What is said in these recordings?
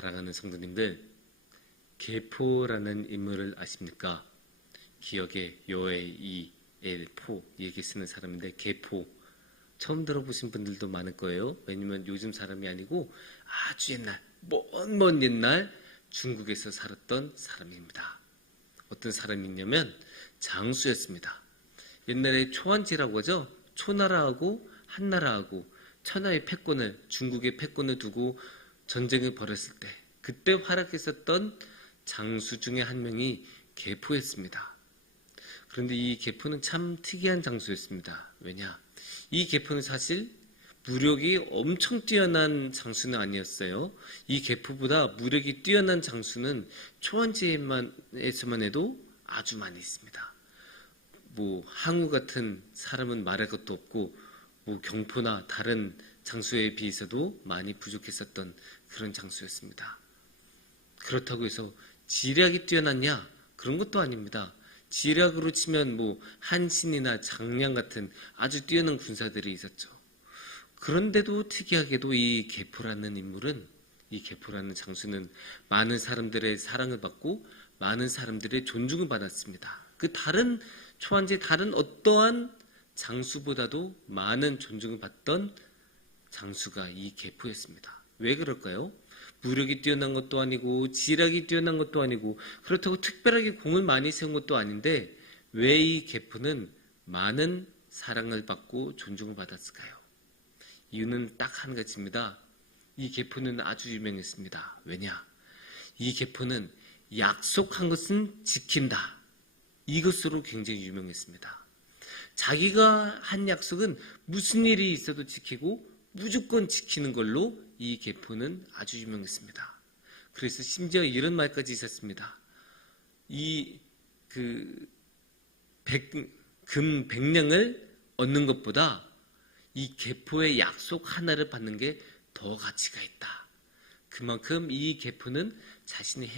사랑하는 성도님들, 계포라는 인물을 아십니까? 기억의 여의이엘포 이렇게 쓰는 사람인데 계포 처음 들어보신 분들도 많을 거예요. 왜냐면 요즘 사람이 아니고 아주 옛날 먼 옛날 중국에서 살았던 사람입니다. 어떤 사람이냐면 장수였습니다. 옛날에 초한지라고 하죠. 초나라하고 한나라하고 천하의 패권을 중국의 패권을 두고 전쟁을 벌였을 때 그때 활약했었던 장수 중에 한 명이 계포였습니다. 그런데 이 계포는 참 특이한 장수였습니다. 왜냐? 이 계포는 사실 무력이 엄청 뛰어난 장수는 아니었어요. 이 계포보다 무력이 뛰어난 장수는 초한지에서만 해도 아주 많이 있습니다. 항우 같은 사람은 말할 것도 없고 경포나 다른 장수에 비해서도 많이 부족했었던 그런 장수였습니다. 그렇다고 해서 지략이 뛰어났냐? 그런 것도 아닙니다. 지략으로 치면 한신이나 장량 같은 아주 뛰어난 군사들이 있었죠. 그런데도 특이하게도 이 계포라는 인물은, 이 계포라는 장수는 많은 사람들의 사랑을 받고 많은 사람들의 존중을 받았습니다. 그 다른 초한지 다른 어떠한 장수보다도 많은 존중을 받던 장수가 이 계포였습니다. 왜 그럴까요? 무력이 뛰어난 것도 아니고 지략이 뛰어난 것도 아니고 그렇다고 특별하게 공을 많이 세운 것도 아닌데 왜 이 계포는 많은 사랑을 받고 존중을 받았을까요? 이유는 딱 한 가지입니다. 이 계포는 아주 유명했습니다. 왜냐? 이 계포는 약속한 것은 지킨다. 이것으로 굉장히 유명했습니다. 자기가 한 약속은 무슨 일이 있어도 지키고 무조건 지키는 걸로 이 계포는 아주 유명했습니다. 그래서 심지어 이런 말까지 있었습니다. 금 100냥을 얻는 것보다 이 계포의 약속 하나를 받는 게 더 가치가 있다. 그만큼 이 계포는 자신이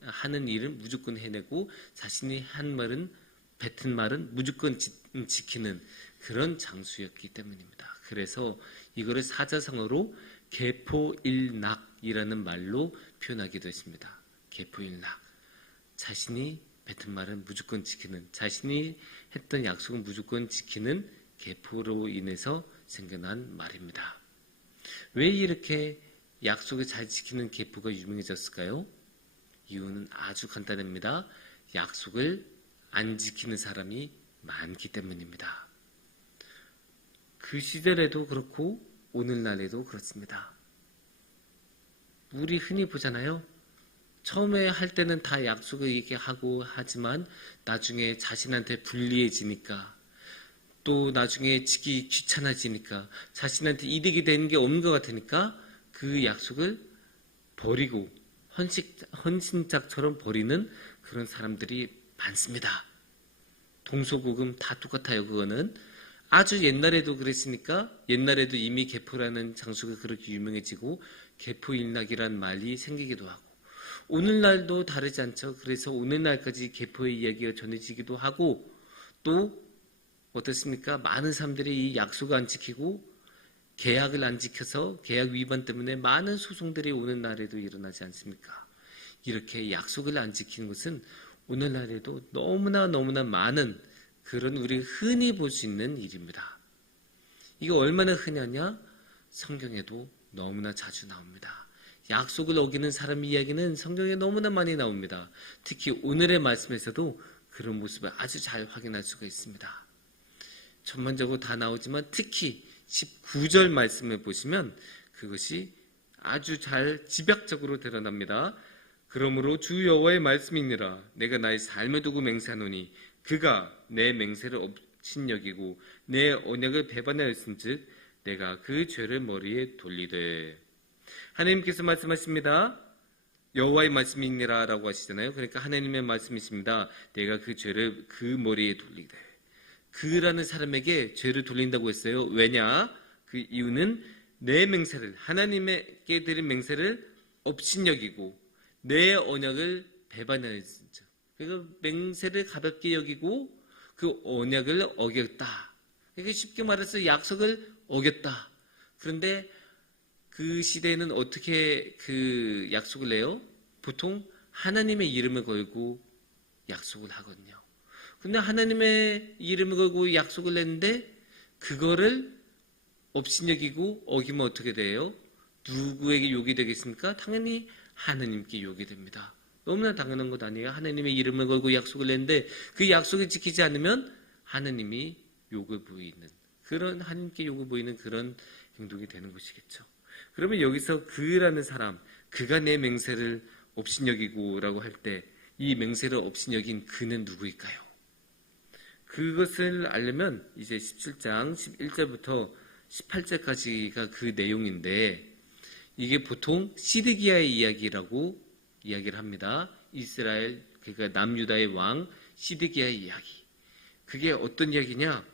하는 일은 무조건 해내고 자신이 뱉은 말은 무조건 지키는 그런 장수였기 때문입니다. 그래서 이거를 사자성어로 계포일낙이라는 말로 표현하기도 했습니다. 계포일낙. 자신이 뱉은 말은 무조건 지키는, 자신이 했던 약속은 무조건 지키는 계포로 인해서 생겨난 말입니다. 왜 이렇게 약속을 잘 지키는 계포가 유명해졌을까요? 이유는 아주 간단합니다. 약속을 안 지키는 사람이 많기 때문입니다. 그 시절에도 그렇고 오늘날에도 그렇습니다. 우리 흔히 보잖아요. 처음에 할 때는 다 약속을 얘기하고 하지만 나중에 자신한테 불리해지니까 또 나중에 지기 귀찮아지니까 자신한테 이득이 되는 게 없는 것 같으니까 그 약속을 버리고 헌신짝처럼 버리는 그런 사람들이 많습니다. 동서고금 다 똑같아요. 그거는 아주 옛날에도 그랬으니까 옛날에도 이미 계포라는 장수가 그렇게 유명해지고 계포일낙이라는 말이 생기기도 하고 오늘날도 다르지 않죠. 그래서 오늘날까지 계포의 이야기가 전해지기도 하고 또 어떻습니까? 많은 사람들이 이 약속을 안 지키고 계약을 안 지켜서 계약 위반 때문에 많은 소송들이 오늘날에도 일어나지 않습니까? 이렇게 약속을 안 지키는 것은 오늘날에도 너무나 많은 그런 우리 흔히 볼 수 있는 일입니다. 이거 얼마나 흔하냐? 성경에도 너무나 자주 나옵니다. 약속을 어기는 사람 이야기는 성경에 너무나 많이 나옵니다. 특히 오늘의 말씀에서도 그런 모습을 아주 잘 확인할 수가 있습니다. 전반적으로 다 나오지만 특히 19절 말씀을 보시면 그것이 아주 잘 집약적으로 드러납니다. 그러므로 주 여호와의 말씀이니라. 내가 나의 삶을 두고 맹세하노니 그가 내 맹세를 업신여기고 내 언약을 배반하였은즉 내가 그 죄를 머리에 돌리되. 하나님께서 말씀하십니다. 여호와의 말씀이니라 라고 하시잖아요. 그러니까 하나님의 말씀이십니다. 내가 그 죄를 그 머리에 돌리되. 그라는 사람에게 죄를 돌린다고 했어요. 왜냐? 그 이유는 내 맹세를, 하나님께 드린 맹세를 업신여기고 내 언약을 배반하였은즉. 그러니까 맹세를 가볍게 여기고 그 언약을 어겼다. 그러니까 쉽게 말해서 약속을 어겼다. 그런데 그 시대에는 어떻게 그 약속을 해요? 보통 하나님의 이름을 걸고 약속을 하거든요. 근데 하나님의 이름을 걸고 약속을 했는데 그거를 업신여기고 어기면 어떻게 돼요? 누구에게 욕이 되겠습니까? 당연히 하나님께 욕이 됩니다. 너무나 당연한 것 아니에요? 하나님의 이름을 걸고 약속을 했는데 그 약속을 지키지 않으면 하나님이 욕을 보이는 그런 하나님께 욕을 보이는 그런 행동이 되는 것이겠죠. 그러면 여기서 그라는 사람, 그가 내 맹세를 업신여기고라고 할 때 이 맹세를 업신여긴 그는 누구일까요? 그것을 알려면 이제 17장 11절부터 18절까지가 그 내용인데 이게 보통 시드기야의 이야기라고 이야기를 합니다. 이스라엘 그러니까 남유다의 왕 시드기야의 이야기. 그게 어떤 이야기냐?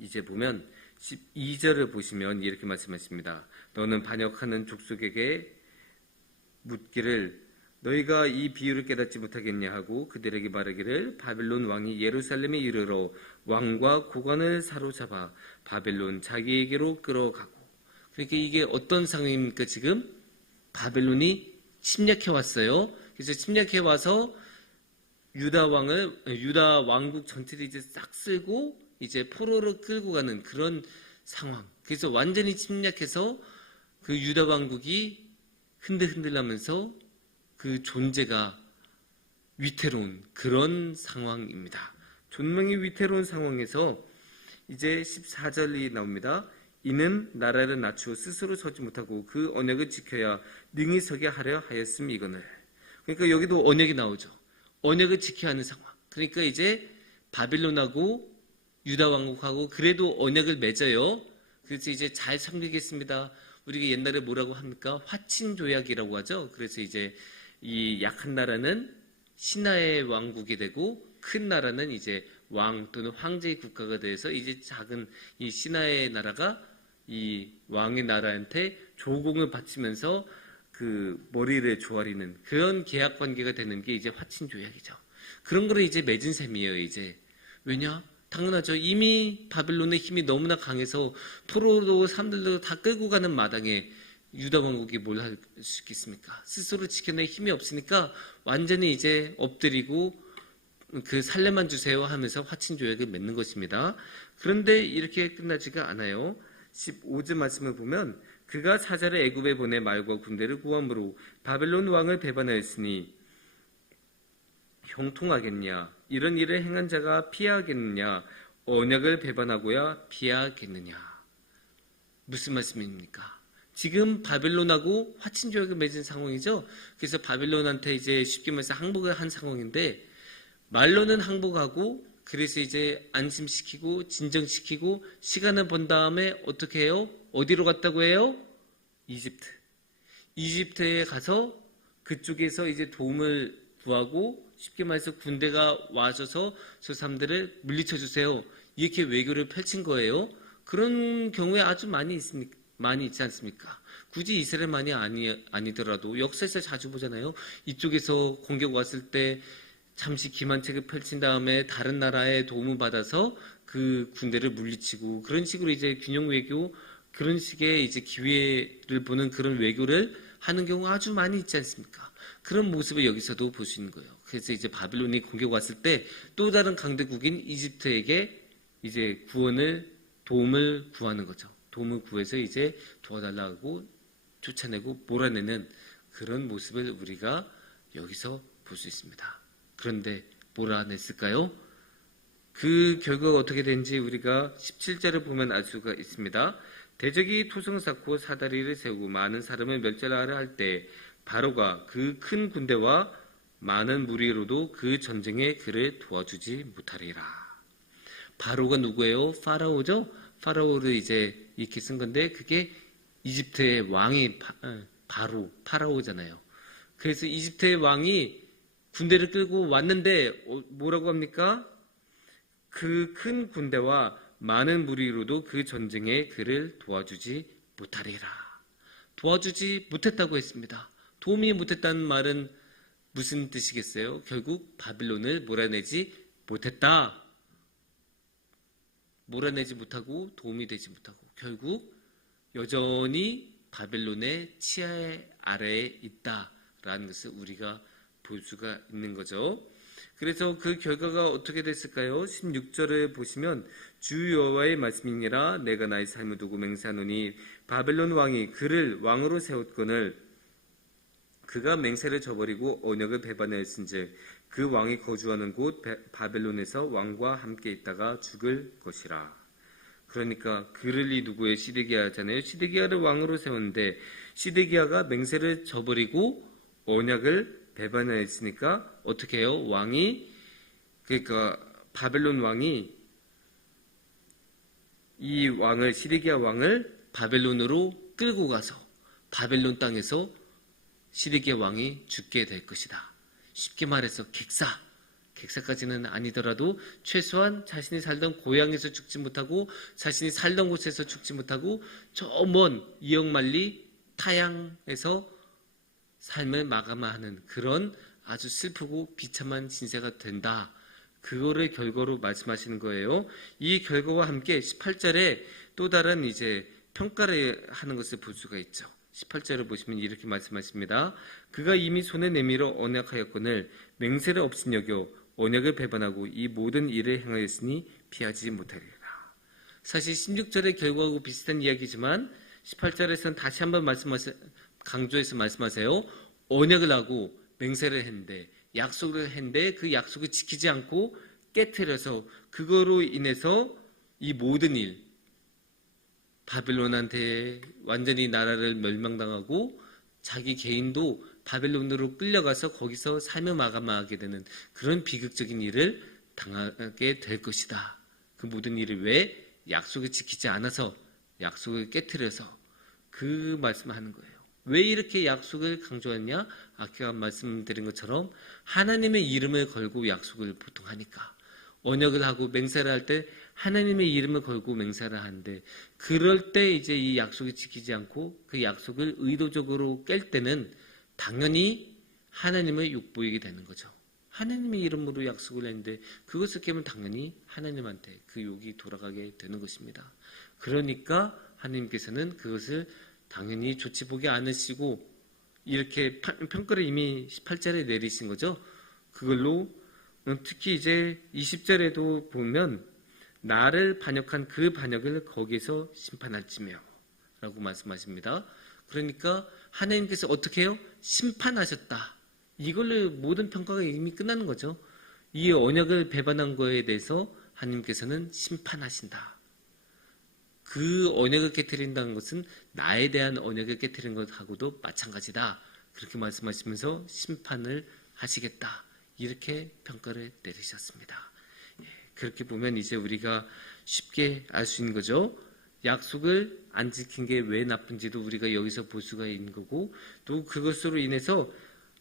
이제 보면 12절을 보시면 이렇게 말씀하십니다. 너는 반역하는 족속에게 묻기를 너희가 이 비유를 깨닫지 못하겠냐 하고 그들에게 말하기를 바벨론 왕이 예루살렘에 이르러 왕과 고관을 사로잡아 바벨론 자기에게로 끌어가고. 그러니까 이게 어떤 상황입니까? 지금 바벨론이 침략해 왔어요. 그래서 침략해 와서 유다 왕국 전체를 이제 싹 쓸고 이제 포로로 끌고 가는 그런 상황. 그래서 완전히 침략해서 그 유다 왕국이 흔들흔들하면서 그 존재가 위태로운 그런 상황입니다. 존명이 위태로운 상황에서 이제 14절이 나옵니다. 이는 나라를 낮추어 스스로 서지 못하고 그 언약을 지켜야 능히 서게 하려 하였음이거늘. 그러니까 여기도 언약이 나오죠. 언약을 지켜야 하는 상황. 그러니까 이제 바빌론하고 유다 왕국하고 그래도 언약을 맺어요. 그래서 이제 잘 섬기겠습니다. 우리가 옛날에 뭐라고 합니까? 화친조약이라고 하죠. 그래서 이제 이 약한 나라는 신하의 왕국이 되고 큰 나라는 이제 왕 또는 황제의 국가가 돼서 이제 작은 이 신하의 나라가 이 왕의 나라한테 조공을 바치면서 그 머리를 조아리는 그런 계약 관계가 되는 게 이제 화친조약이죠. 그런 거를 이제 맺은 셈이에요. 이제 왜냐? 당연하죠. 이미 바빌론의 힘이 너무나 강해서 포로도 사람들도 다 끌고 가는 마당에 유다 왕국이 뭘 할 수 있겠습니까? 스스로 지켜낼 힘이 없으니까 완전히 이제 엎드리고 그 살레만 주세요 하면서 화친조약을 맺는 것입니다. 그런데 이렇게 끝나지가 않아요. 15절 말씀을 보면 그가 사자를 애굽에 보내 말과 군대를 구함으로 바벨론 왕을 배반하였으니 형통하겠냐? 이런 일을 행한 자가 피하겠느냐? 언약을 배반하고야 피하겠느냐? 무슨 말씀입니까? 지금 바벨론하고 화친조약을 맺은 상황이죠. 그래서 바벨론한테 이제 쉽게 말해서 항복을 한 상황인데 말로는 항복하고 그래서 이제 안심시키고 진정시키고 시간을 본 다음에 어떻게 해요? 어디로 갔다고 해요? 이집트. 이집트에 가서 그쪽에서 이제 도움을 구하고 쉽게 말해서 군대가 와줘서 저 사람들을 물리쳐 주세요. 이렇게 외교를 펼친 거예요. 그런 경우에 아주 많이 있지 않습니까? 굳이 이스라엘만이 아니더라도 역사에서 자주 보잖아요. 이쪽에서 공격 왔을 때 잠시 기만책을 펼친 다음에 다른 나라의 도움을 받아서 그 군대를 물리치고 그런 식으로 이제 균형 외교 그런 식의 이제 기회를 보는 그런 외교를 하는 경우가 아주 많이 있지 않습니까? 그런 모습을 여기서도 볼 수 있는 거예요. 그래서 이제 바빌론이 공격 왔을 때 또 다른 강대국인 이집트에게 이제 도움을 구하는 거죠. 도움을 구해서 이제 도와달라고 쫓아내고 몰아내는 그런 모습을 우리가 여기서 볼 수 있습니다. 그런데 몰아냈을까요? 그 결과가 어떻게 된지 우리가 17절을 보면 알 수가 있습니다. 대적이 토성을 쌓고 사다리를 세우고 많은 사람을 멸절하려 할 때 바로가 그 큰 군대와 많은 무리로도 그 전쟁에 그를 도와주지 못하리라. 바로가 누구예요? 파라오죠? 파라오를 이제 이렇게 쓴 건데 그게 이집트의 왕이 파라오잖아요. 그래서 이집트의 왕이 군대를 끌고 왔는데 뭐라고 합니까? 그 큰 군대와 많은 무리로도 그 전쟁에 그를 도와주지 못하리라. 도와주지 못했다고 했습니다. 도움이 못했다는 말은 무슨 뜻이겠어요? 결국 바빌론을 몰아내지 못했다. 몰아내지 못하고 도움이 되지 못하고 결국 여전히 바벨론의 치하 아래에 있다라는 것을 우리가 볼 수가 있는 거죠. 그래서 그 결과가 어떻게 됐을까요? 16절에 보시면 주 여호와의 말씀이니라 내가 나의 삶을 두고 맹세하노니 바벨론 왕이 그를 왕으로 세웠거늘 그가 맹세를 저버리고 언약을 배반하였은즉 그 왕이 거주하는 곳 바벨론에서 왕과 함께 있다가 죽을 것이라. 그러니까 그를이 누구의 시드기야잖아요. 시드기야를 왕으로 세웠는데 시드기야가 맹세를 저버리고 언약을 배반하였으니까 어떻게 해요? 왕이 그러니까 바벨론 왕이 이 왕을 시드기야 왕을 바벨론으로 끌고 가서 바벨론 땅에서 시드기야 왕이 죽게 될 것이다. 쉽게 말해서 객사까지는 아니더라도 최소한 자신이 살던 고향에서 죽지 못하고 자신이 살던 곳에서 죽지 못하고 저 먼 이역만리 타양에서 삶을 마감하는 그런 아주 슬프고 비참한 신세가 된다. 그거를 결과로 말씀하시는 거예요. 이 결과와 함께 18절에 또 다른 이제 평가를 하는 것을 볼 수가 있죠. 18절을 보시면 이렇게 말씀하십니다. 그가 이미 손에 내밀어 언약하였거늘 맹세를 업신여겨 언약을 배반하고 이 모든 일을 행하였으니 피하지 못하리라. 사실 16절의 결과하고 비슷한 이야기지만 18절에서는 다시 한번 강조해서 말씀하세요. 언약을 하고 맹세를 했는데 약속을 했는데 그 약속을 지키지 않고 깨트려서 그거로 인해서 이 모든 일 바벨론한테 완전히 나라를 멸망당하고 자기 개인도 바벨론으로 끌려가서 거기서 삶을 마감하게 되는 그런 비극적인 일을 당하게 될 것이다. 그 모든 일을 왜? 약속을 지키지 않아서 약속을 깨트려서 그 말씀을 하는 거예요. 왜 이렇게 약속을 강조했냐? 아까 말씀드린 것처럼 하나님의 이름을 걸고 약속을 보통 하니까 언약을 하고 맹세를 할 때 하나님의 이름을 걸고 맹세를 하는데 그럴 때 이제 이 약속을 지키지 않고 그 약속을 의도적으로 깰 때는 당연히 하나님을 욕보이게 되는 거죠. 하나님의 이름으로 약속을 했는데 그것을 깨면 당연히 하나님한테 그 욕이 돌아가게 되는 것입니다. 그러니까 하나님께서는 그것을 당연히 좋지 보게 않으시고 이렇게 평가를 이미 18절에 내리신 거죠. 그걸로 특히 이제 20절에도 보면 나를 반역한 그 반역을 거기서 심판할지며 라고 말씀하십니다. 그러니까 하나님께서 어떻게 해요? 심판하셨다. 이걸로 모든 평가가 이미 끝나는 거죠. 이 언약을 배반한 거에 대해서 하나님께서는 심판하신다. 그 언약을 깨트린다는 것은 나에 대한 언약을 깨트린 것하고도 마찬가지다. 그렇게 말씀하시면서 심판을 하시겠다. 이렇게 평가를 내리셨습니다. 그렇게 보면 이제 우리가 쉽게 알 수 있는 거죠. 약속을 안 지킨 게 왜 나쁜지도 우리가 여기서 볼 수가 있는 거고 또 그것으로 인해서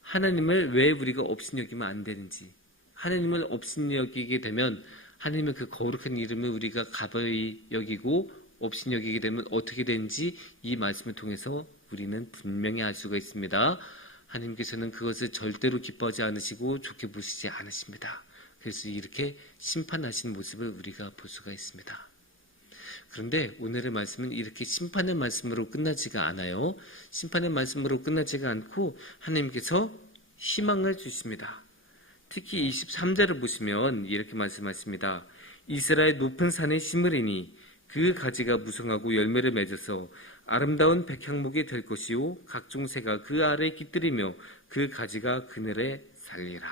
하나님을 왜 우리가 업신여기면 안 되는지 하나님을 업신여기게 되면 하나님의 그 거룩한 이름을 우리가 가벼이 여기고 업신여기게 되면 어떻게 되는지 이 말씀을 통해서 우리는 분명히 알 수가 있습니다. 하나님께서는 그것을 절대로 기뻐하지 않으시고 좋게 보시지 않으십니다. 그래서 이렇게 심판하시는 모습을 우리가 볼 수가 있습니다. 그런데 오늘의 말씀은 이렇게 심판의 말씀으로 끝나지가 않아요. 심판의 말씀으로 끝나지가 않고 하나님께서 희망을 주십니다. 특히 23절을 보시면 이렇게 말씀하십니다. 이스라엘 높은 산에 심으리니 그 가지가 무성하고 열매를 맺어서 아름다운 백향목이 될 것이요 각종 새가 그 아래에 깃들이며 그 가지가 그늘에 살리라.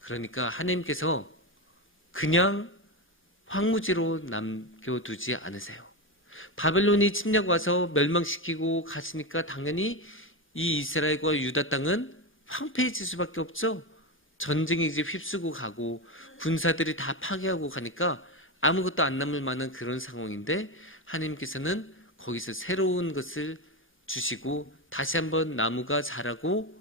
그러니까 하나님께서 그냥 황무지로 남겨두지 않으세요. 바벨론이 침략 와서 멸망시키고 가시니까 당연히 이 이스라엘과 유다 땅은 황폐해질 수밖에 없죠. 전쟁이 이제 휩쓰고 가고 군사들이 다 파괴하고 가니까 아무것도 안 남을 만한 그런 상황인데 하나님께서는 거기서 새로운 것을 주시고 다시 한번 나무가 자라고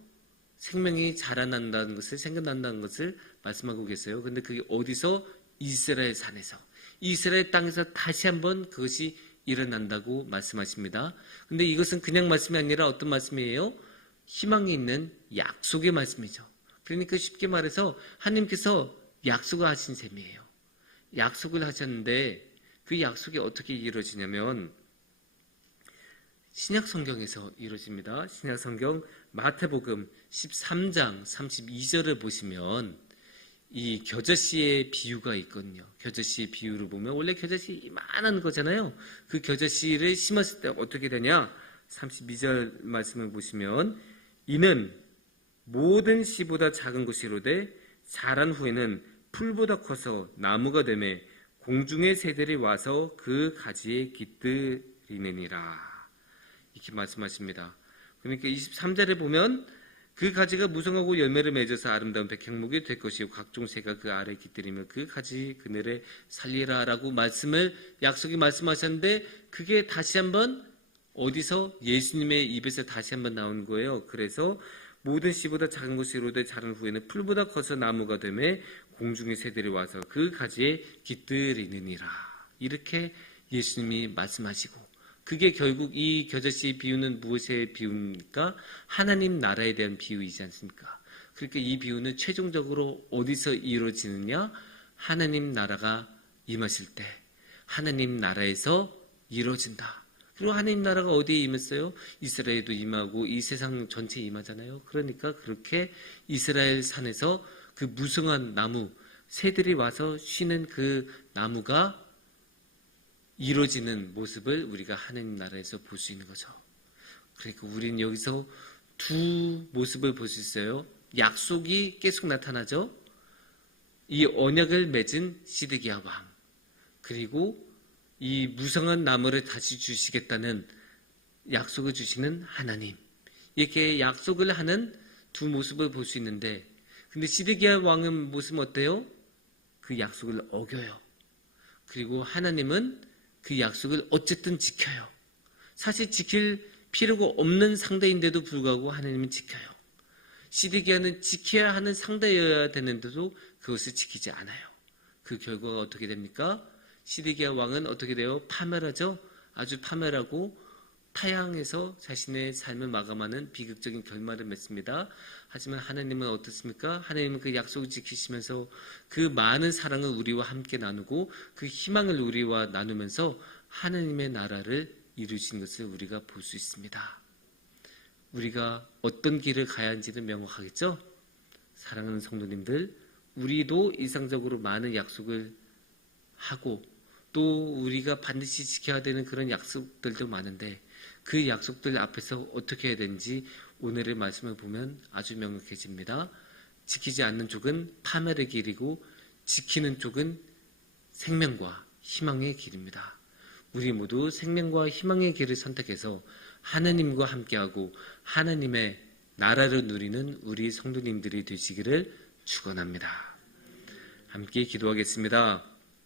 생명이 자라난다는 것을 생겨난다는 것을 말씀하고 계세요. 근데 그게 어디서? 이스라엘 산에서 이스라엘 땅에서 다시 한번 그것이 일어난다고 말씀하십니다. 근데 이것은 그냥 말씀이 아니라 어떤 말씀이에요? 희망이 있는 약속의 말씀이죠. 그러니까 쉽게 말해서 하나님께서 약속을 하신 셈이에요. 약속을 하셨는데 그 약속이 어떻게 이루어지냐면 신약 성경에서 이루어집니다. 신약 성경 마태복음 13장 32절을 보시면 이 겨자씨의 비유가 있거든요. 겨자씨의 비유를 보면 원래 겨자씨 이만한 거잖아요. 그 겨자씨를 심었을 때 어떻게 되냐? 32절 말씀을 보시면 이는 모든 씨보다 작은 것이로되 자란 후에는 풀보다 커서 나무가 되매 공중의 새들이 와서 그 가지에 깃들이느니라. 이렇게 말씀하십니다. 그러니까 23절에 보면 그 가지가 무성하고 열매를 맺어서 아름다운 백향목이 될 것이요 각종 새가 그 아래 깃들이며 그 가지 그늘에 살리라 라고 약속이 말씀하셨는데 그게 다시 한번 어디서 예수님의 입에서 다시 한번 나온 거예요. 그래서 모든 씨보다 작은 것이 이루어되 자란 후에는 풀보다 커서 나무가 되매 공중의 새들이 와서 그 가지에 깃들이느니라. 이렇게 예수님이 말씀하시고 그게 결국 이 겨자씨 비유는 무엇의 비유입니까? 하나님 나라에 대한 비유이지 않습니까? 그러니까 이 비유는 최종적으로 어디서 이루어지느냐? 하나님 나라가 임하실 때 하나님 나라에서 이루어진다. 그리고 하나님 나라가 어디에 임했어요? 이스라엘도 임하고 이 세상 전체에 임하잖아요. 그러니까 그렇게 이스라엘 산에서 그 무성한 나무, 새들이 와서 쉬는 그 나무가 이루어지는 모습을 우리가 하나님 나라에서 볼 수 있는 거죠. 그러니까 우리는 여기서 두 모습을 볼 수 있어요. 약속이 계속 나타나죠. 이 언약을 맺은 시드기야 왕, 그리고 이 무성한 나무를 다시 주시겠다는 약속을 주시는 하나님, 이렇게 약속을 하는 두 모습을 볼 수 있는데, 근데 시드기야 왕은 모습은 어때요? 그 약속을 어겨요. 그리고 하나님은 그 약속을 어쨌든 지켜요. 사실 지킬 필요가 없는 상대인데도 불구하고 하나님은 지켜요. 시드기야는 지켜야 하는 상대여야 되는데도 그것을 지키지 않아요. 그 결과가 어떻게 됩니까? 시드기야 왕은 어떻게 돼요? 파멸하죠. 아주 파멸하고 타향에서 자신의 삶을 마감하는 비극적인 결말을 맺습니다. 하지만 하나님은 어떻습니까? 하나님은 그 약속을 지키시면서 그 많은 사랑을 우리와 함께 나누고 그 희망을 우리와 나누면서 하나님의 나라를 이루신 것을 우리가 볼 수 있습니다. 우리가 어떤 길을 가야 하는지는 명확하겠죠? 사랑하는 성도님들, 우리도 일상적으로 많은 약속을 하고 또 우리가 반드시 지켜야 되는 그런 약속들도 많은데 그 약속들 앞에서 어떻게 해야 되는지 오늘의 말씀을 보면 아주 명확해집니다. 지키지 않는 쪽은 파멸의 길이고 지키는 쪽은 생명과 희망의 길입니다. 우리 모두 생명과 희망의 길을 선택해서 하나님과 함께하고 하나님의 나라를 누리는 우리 성도님들이 되시기를 축원합니다. 함께 기도하겠습니다.